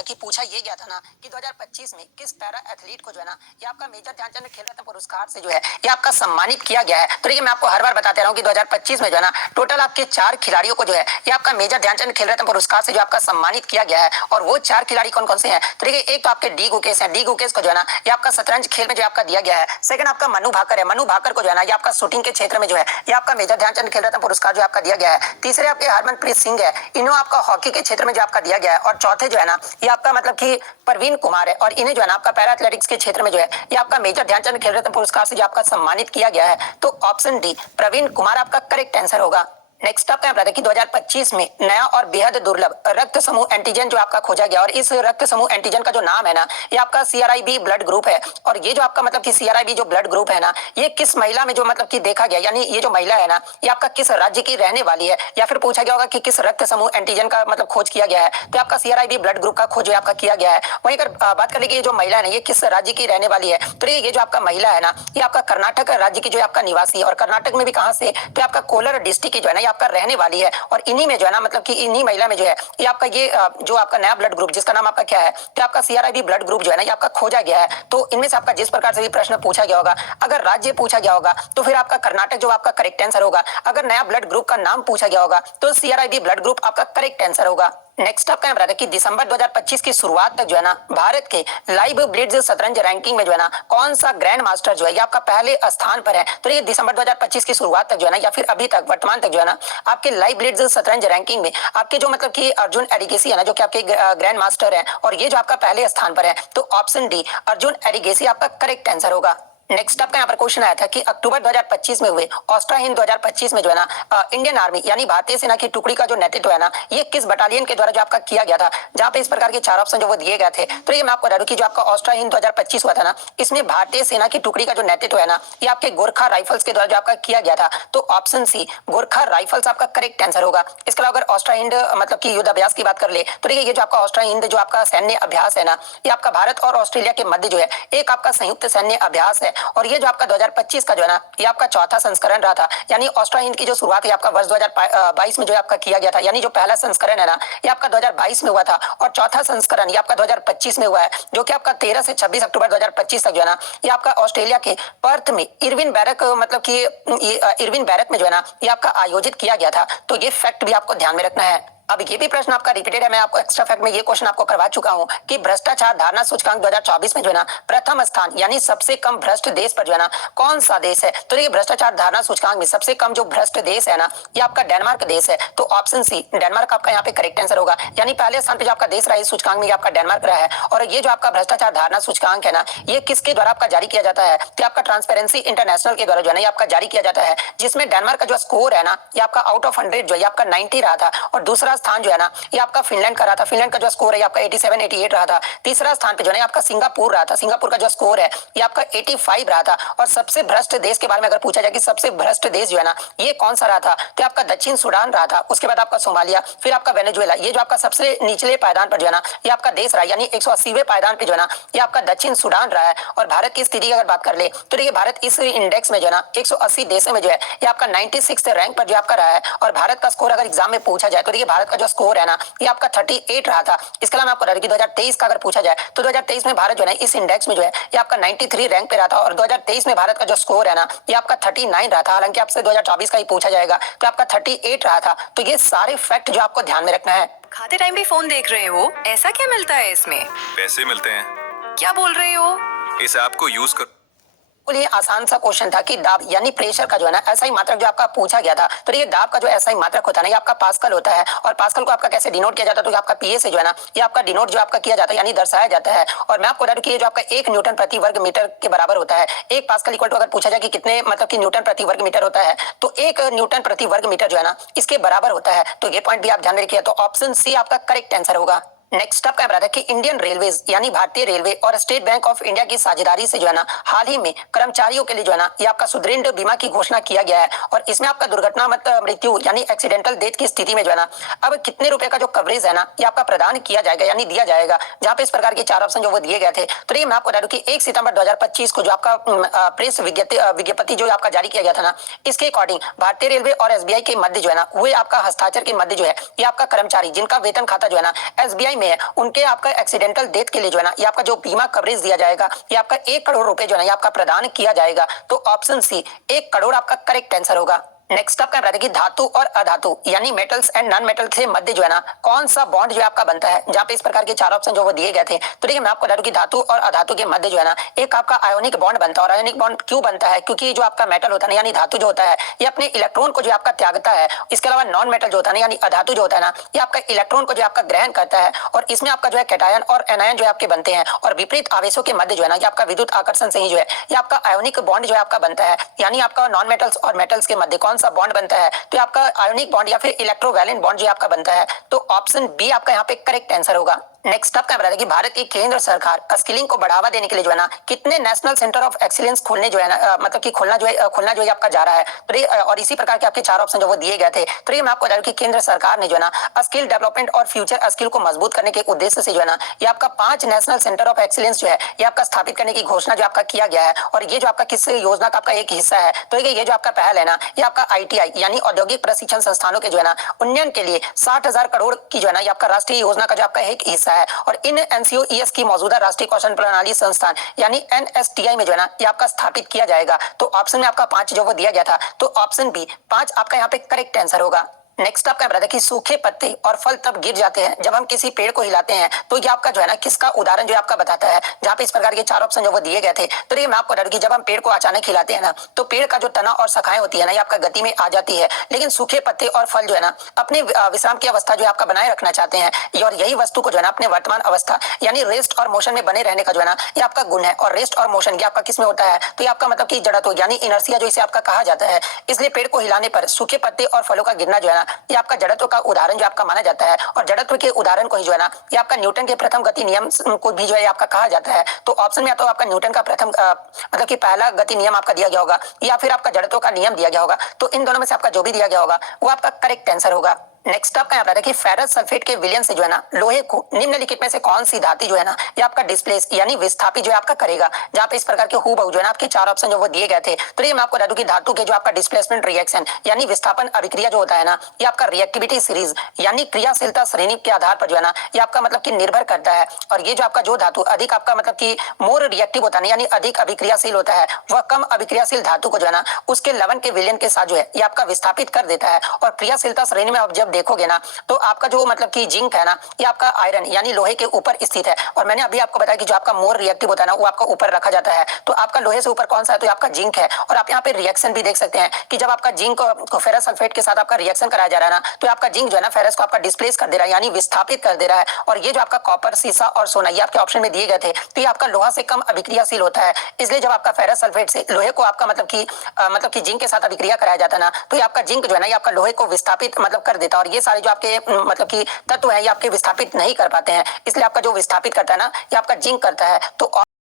कि पूछा ये गया था ना कि 2025 में किस पैरा एथलीट को जो है ना ये आपका मेजर ध्यानचंद खेल रत्न पुरस्कार से जो है ये आपका सम्मानित किया गया है। तो देखिए मैं आपको हर बार बताते रहा हूँ कि 2025 में जो है ना टोटल आपके 4 खिलाड़ियों को जो है ये आपका मेजर ध्यानचंद खेल रत्न पुरस्कार से जो आपका सम्मानित किया गया है। और वो 4 खिलाड़ी कौन कौन से हैं? तो देखिए एक तो आपके डी गुकेश है, डी गुकेश को जो है ना ये आपका शतरंज खेल में जो आपका दिया गया है। सेकंड आपका मनु भाकर है, मनु भाकर को जो है ना ये आपका शूटिंग के क्षेत्र में जो है ये आपका मेजर ध्यानचंद खेल रत्न पुरस्कार जो आपका दिया गया है। तीसरे आपके हरमनप्रीत सिंह है, इन्हों आपका हॉकी के क्षेत्र में जो आपका दिया गया है। और चौथे जो है ना ये आपका मतलब कि प्रवीण कुमार है और इन्हें जो है ना आपका पैरा एथलेटिक्स के क्षेत्र में जो है ये आपका मेजर ध्यानचंद खेल रत्न पुरस्कार से जो आपका सम्मानित किया गया है। तो ऑप्शन डी प्रवीण कुमार आपका करेक्ट आंसर होगा। नेक्स्ट आपका यहाँ कि 2025 में नया और बेहद दुर्लभ रक्त समूह एंटीजन जो आपका खोजा गया और इस रक्त समूह एंटीजन का जो नाम है ना ये आपका CRIB ब्लड ग्रुप है। और ये जो आपका मतलब कि CRIB जो ब्लड ग्रुप है ना ये किस महिला में जो मतलब कि देखा गया, यानी ये जो महिला है ना ये आपका किस राज्य की रहने वाली है, या फिर पूछा गया होगा कि किस रक्त समूह एंटीजन का मतलब खोज किया गया है, तो आपका CRIB ब्लड ग्रुप का खोज आपका किया गया है। वहीं अगर बात करें कि ये जो महिला है ना ये किस राज्य की रहने वाली है, तो ये जो आपका महिला है ना ये आपका कर्नाटक राज्य की जो आपका निवासी है। और कर्नाटक में भी कहाँ से, तो आपका कोलार डिस्ट्रिक्ट की जो है ना ये आपका रहने वाली है। और इन्हीं में जो है ना मतलब कि इन्हीं महिला में जो है ये आपका ये जो आपका नया ब्लड ग्रुप जिसका नाम आपका क्या है, तो आपका CRIB ब्लड ग्रुप जो है ना ये आपका खोजा गया है। तो इनमें से आपका जिस प्रकार से भी प्रश्न पूछा गया होगा, अगर राज्य पूछा गया होगा तो फिर आपका कर्नाटक जो आपका करेक्ट आंसर होगा। अगर नया ब्लड ग्रुप का नाम पूछा गया होगा तो CRIB ब्लड ग्रुप आपका करेक्ट आंसर होगा। नेक्स्ट आपका बताया कि दिसंबर 2025 की शुरुआत तक जो है ना भारत के लाइव ब्लिट्ज शतरंज रैंकिंग में जो है ना कौन सा ग्रैंड मास्टर जो है ये आपका पहले स्थान पर है। तो ये दिसंबर 2025 की शुरुआत तक जो है ना या फिर अभी तक वर्तमान तक जो है ना आपके लाइव ब्लिट्ज शतरंज रैंकिंग में आपके जो मतलब कि अर्जुन एरिगेसी है ना जो कि आपके ग्रैंड मास्टर है और ये जो आपका पहले स्थान पर है। तो ऑप्शन डी अर्जुन एरिगेसी आपका करेक्ट आंसर होगा। नेक्स्ट आपका यहाँ पर क्वेश्चन आया था कि अक्टूबर 2025 में हुए ऑस्ट्रा हिंद 2025 में जो है ना इंडियन आर्मी यानी भारतीय सेना की टुकड़ी का जो नेतृत्व है ना ये किस बटालियन के द्वारा जो आपका किया गया था, जहां पे इस प्रकार के 4 ऑप्शन जो वो दिए गए थे। तो ये मैं आपको बता दूं कि जो आपका ऑस्ट्रा हिंद 2025 हुआ था ना इसमें भारतीय सेना की टुकड़ी का जो नेतृत्व है ना ये आपके गोरखा राइफल्स के द्वारा जो आपका किया गया था। तो ऑप्शन सी गोरखा राइफल्स आपका करेक्ट आंसर होगा। इसके अलावा अगर ऑस्ट्रा हिंद मतलब की युद्ध अभ्यास की बात कर ले तो देखिए ये जो आपका ऑस्ट्रा हिंद जो आपका सैन्य अभ्यास है ना ये आपका भारत और ऑस्ट्रेलिया के मध्य जो है एक आपका संयुक्त सैन्य अभ्यास है। और ये जो आपका 2025 का जो है ना ये आपका चौथा संस्करण रहा था। यानी ऑस्ट्रा हिंद की जो शुरुआत है आपका वर्ष 2022 में जो आपका किया गया था, यानी जो पहला संस्करण है ना ये आपका 2022 में हुआ था और चौथा संस्करण ये आपका 2025 में हुआ है, जो कि आपका 13 से 26 अक्टूबर 2025 तक जो है ना ये आपका ऑस्ट्रेलिया के पर्थ में इरविन बैरक मतलब कि इरविन बैरक में जो है ना ये आपका आयोजित किया गया था। तो ये फैक्ट भी आपको ध्यान में रखना है। अब ये भी प्रश्न आपका रिपीटेड है, मैं आपको एक्स्ट्रा फैक्ट में ये क्वेश्चन आपको करवा चुका हूं कि भ्रष्टाचार धारणा सूचकांक 2024 में जो है ना प्रथम स्थान यानी सबसे कम भ्रष्ट देश पर जो है ना कौन सा देश है। तो ये भ्रष्टाचार धारणा सूचकांक में सबसे कम जो भ्रष्ट देश है ना ये आपका डेनमार्क देश है। तो ऑप्शन सी डेनमार्क आपका यहाँ पे करेक्ट आंसर होगा। यानी पहले स्थान पे जो आपका देश रहा है इस सूचकांक में आपका डेनमार्क रहा है। और ये जो आपका भ्रष्टाचार धारणा सूचकांक है ना ये किसके द्वारा आपका जारी किया जाता है, तो आपका ट्रांसपेरेंसी इंटरनेशनल के द्वारा जो है ना ये आपका जारी किया जाता है, जिसमें डेनमार्क का जो स्कोर है ना ये आपका आउट ऑफ 100 जो है आपका 90 रहा था। और दूसरा स्थान जो है ना आपका फिनलैंड का रहा था, फिनलैंड का जो स्कोर है आपका 87 88 रहा था। तीसरा स्थान पे जो है आपका सिंगापुर रहा था, सिंगापुर का जो स्कोर है ये आपका 85 रहा था। और सबसे भ्रष्ट देश के बारे में अगर पूछा जाए कि सबसे भ्रष्ट देश जो है ना ये कौन सा रहा था, तो आपका दक्षिण सूडान रहा था, उसके बाद आपका सोमालिया, फिर आपका वेनेजुएला। ये जो आपका सबसे निचले पायदान पर जो है ना ये आपका देश रहा, यानी 180वें पायदान पे जो है ना ये आपका दक्षिण सूडान रहा है। और भारत की स्थिति की अगर बात कर ले तो देखिए भारत इस इंडेक्स में जो है ना 180 देशों में जो है ये आपका 96 रैंक पर जो आपका रहा है। और भारत का स्कोर अगर एग्जाम में पूछा जाए तो देखिए भारत का जो स्कोर है ना ये आपका 38 रहा था। इसके अलावा आपको बता दूं कि 2023 का अगर पूछा जाए तो 2023 में भारत जो है इस इंडेक्स में जो है ये आपका 93 रैंक पे रहा था। और 2023 में भारत का जो स्कोर है ना ये आपका 39 रहा था। हालांकि आपसे 2024 का ही पूछा जाएगा तो आपका 38 रहा था। तो ये सारे फैक्ट जो आपको ध्यान में रखना है। खाते टाइम भी फोन देख रहे हो, ऐसा क्या मिलता है इसमें? पैसे मिलते हैं। क्या बोल रहे हो? इस ऐप को यूज कर। ये आसान सा क्वेश्चन था कि दाब यानी प्रेशर का जो है ना एसआई मात्रक जो आपका पूछा गया था। तो ये दाब का जो एसआई मात्रक होता है ना ये आपका पास्कल होता है। और पास्कल को आपका कैसे डिनोट किया जाता है, तो आपका पीए से जो है ना ये आपका डिनोट जो आपका किया जाता है यानी दर्शाया जाता है। और मैं आपको बता दूं कि ये जो आपका 1 न्यूटन प्रति वर्ग मीटर के बराबर होता है। 1 पास्कल इक्वल टू अगर पूछा जाए कि कितने मतलब कि न्यूटन प्रति वर्ग मीटर होता है, तो 1 न्यूटन प्रति वर्ग मीटर जो है ना इसके बराबर होता है। तो ये पॉइंट भी आप ध्यान में रखिए। तो ऑप्शन सी आपका करेक्ट आंसर होगा। नेक्स्ट आपका बता कि इंडियन रेलवेज यानी भारतीय रेलवे और स्टेट बैंक ऑफ इंडिया की साझेदारी से जो है ना हाल ही में कर्मचारियों के लिए जो है ना ये आपका सुदृढ़ बीमा की घोषणा किया गया है। और इसमें आपका दुर्घटना मृत्यु यानी एक्सीडेंटल डेथ की स्थिति में जो है ना अब कितने रुपए का जो कवरेज है ना ये आपका प्रदान किया जाएगा यानी दिया जाएगा, जहां पे इस प्रकार के 4 ऑप्शन जो वो दिए गए थे। तो ये मैं आपको बता दूं कि 1 सितंबर 2025 को जो आपका प्रेस विज्ञप्ति जो आपका जारी किया गया था ना इसके अकॉर्डिंग भारतीय रेलवे और एसबीआई के मध्य जो है ना वो आपका हस्ताक्षर के मध्य जो है ये आपका कर्मचारी जिनका वेतन खाता जो है ना एसबीआई में है उनके आपका एक्सीडेंटल डेथ के लिए जो है ना ये आपका जो बीमा कवरेज दिया जाएगा ये आपका 1 करोड़ रुपए जो है ना ये आपका प्रदान किया जाएगा। तो ऑप्शन सी 1 करोड़ आपका करेक्ट आंसर होगा। नेक्स्ट आपका बताते कि धातु और अधातु यानी मेटल्स एंड नॉन मेटल के मध्य जो है ना कौन सा बॉन्ड जो आपका बनता है, जहाँ पे इस प्रकार के 4 ऑप्शन जो वो दिए गए थे। तो देखिए मैं आपको बता दूं कि धातु और अधातु के मध्य जो है ना एक आपका आयोनिक बॉन्ड बनता है। और आयोनिक बॉन्ड क्यों बनता है, क्योंकि जो आपका मेटल होता है यानी धातु जो होता है ये अपने इलेक्ट्रॉन को जो आपका त्यागता है। इसके अलावा नॉन मेटल जो होता है यानी अधातु जो होता है ना ये आपका इलेक्ट्रॉन को जो आपका ग्रहण करता है और इसमें आपका जो है कैटायन और एनायन जो आपके बनते हैं। और विपरीत आवेशों के मध्य जो है ना ये आपका विद्युत आकर्षण से ही जो है ये आपका आयोनिक बॉन्ड जो है आपका बनता है। यानी आपका नॉन मेटल्स और मेटल्स के मध्य कौन सा बॉन्ड बनता है, तो आपका आयोनिक बॉन्ड या फिर इलेक्ट्रोवैलेंट बॉन्ड जो आपका बनता है। तो ऑप्शन बी आपका यहाँ पे करेक्ट आंसर होगा। नेक्स्ट आपका बता दें कि भारत की केंद्र सरकार स्किलिंग को बढ़ावा देने के लिए जो है ना कितने नेशनल सेंटर ऑफ एक्सीलेंस खोलने जो है ना मतलब कि खोलना जो है आपका जा रहा है। तो और इसी प्रकार के आपके 4 ऑप्शन जो वो दिए गए थे। तो ये मैं आपको बता दूं कि केंद्र सरकार ने जो है ना स्किल डेवलपमेंट और फ्यूचर स्किल को मजबूत करने के उद्देश्य से जो है ना ये आपका 5 नेशनल सेंटर ऑफ एक्सीलेंस जो है ये आपका स्थापित करने की घोषणा जो आपका किया गया है। और ये जो आपका किस योजना का आपका एक हिस्सा है। तो ये जो आपका पहल है ना ये आपका ITI यानी औद्योगिक प्रशिक्षण संस्थानों के जो है ना उन्नयन के लिए 60,000 करोड़ की जो है ना ये आपका राष्ट्रीय योजना का जो आपका एक हिस्सा है। और इन NCOES की मौजूदा राष्ट्रीय कौशल प्रणाली संस्थान यानी NSTI में जो है ना ये आपका स्थापित किया जाएगा। तो ऑप्शन में आपका 5 जो वो दिया गया था। तो ऑप्शन बी 5 आपका यहाँ पे करेक्ट आंसर होगा। नेक्स्ट आपका बता दें कि सूखे पत्ते और फल तब गिर जाते हैं जब हम किसी पेड़ को हिलाते हैं। तो ये आपका जो है ना किसका उदाहरण जो आपका बताता है, जहाँ पे इस प्रकार के 4 ऑप्शन जो वो दिए गए थे। तो ये मैं आपको बता दूं कि जब हम पेड़ को अचानक हिलाते हैं ना तो पेड़ का जो तना और शाखाएं होती है ना ये आपका गति में आ जाती है। लेकिन सूखे पत्ते और फल जो है ना अपने विश्राम की अवस्था जो है आपका बनाए रखना चाहते हैं। और यही वस्तु को जो है ना अपने वर्तमान अवस्था यानी रेस्ट और मोशन में बने रहने का जो है ना ये आपका गुण है। और रेस्ट और मोशन ये आपका किस में होता है, तो ये आपका मतलब कि जड़त्व यानी इनर्शिया जो इसे आपका कहा जाता है। इसलिए पेड़ को हिलाने पर सूखे पत्ते और फलों का गिरना जो है ना ये आपका जड़त्व का उदाहरण जो आपका माना जाता है। और जड़त्व के उदाहरण को ही जो है ना ये आपका न्यूटन के प्रथम गति नियम को भी जो है आपका कहा जाता है। तो ऑप्शन में या तो आपका न्यूटन का प्रथम मतलब कि पहला गति नियम आपका दिया गया होगा या फिर आपका जड़त्व का नियम दिया गया होगा। तो इन दोनों में से आपका जो भी दिया गया होगा वो आपका करेक्ट आंसर होगा। नेक्स्ट आपका यहाँ पर फेरस सल्फेट के विलयन से जो है ना लोहे को निम्नलिखित में से कौन सी धातु जो है ना ये आपका डिस्प्लेस यानी विस्थापित जो है आपका करेगा। जहाँ पे इस प्रकार के हूबहू जो है ना आपके 4 ऑप्शन जो वो दिए गए थे। तो ये मैं आपको बता दूं कि धातु के जो आपका डिस्प्लेसमेंट रिएक्शन यानी विस्थापन अभिक्रिया जो होता है ना ये आपका रिएक्टिविटी सीरीज यानी क्रियाशीलता श्रेणी के आधार पर जो है ना ये आपका मतलब कि निर्भर करता है। और ये जो आपका जो धातु अधिक आपका मतलब कि मोर रिएक्टिव होता है यानी अधिक अभिक्रियाशील होता है वह कम अभिक्रियाशील धातु को जो है ना उसके लवण के विलयन के साथ जो है ये आपका विस्थापित कर देता है। और क्रियाशीलता श्रेणी में आप जब देखोगे ना तो आपका जो मतलब कि जिंक है ना ये आपका आयरन यानी लोहे के ऊपर स्थित है। और मैंने अभी आपको बताया कि जो आपका मोर रिएक्टिव होता है ना वो आपका ऊपर रखा जाता है। तो आपका लोहे से ऊपर कौन सा है, तो आपका जिंक है। और आप यहाँ पे रिएक्शन भी देख सकते हैं कि जब आपका जिंक को फेरस सल्फेट के साथ आपका रिएक्शन कराया जा रहा है ना तो आपका जिंक जो है ना फेरस को आपका डिस्प्लेस कर दे रहा है यानी विस्थापित कर दे रहा है। और ये जो आपका कॉपर, सीसा और सोना ये आपके ऑप्शन में दिए गए थे। तो ये आपका लोहा से कम अभिक्रियाशील होता है। इसलिए जब आपका फेरस सल्फेट से लोहे को आपका मतलब कि जिंक के साथ अभिक्रिया कराया जाता है ना तो ये आपका जिंक जो है ना ये आपका लोहे को विस्थापित मतलब कर देता है। और ये सारे जो आपके मतलब कि तत्व है ये आपके विस्थापित नहीं कर पाते हैं। इसलिए आपका जो विस्थापित करता है ना ये आपका जिंक करता है। तो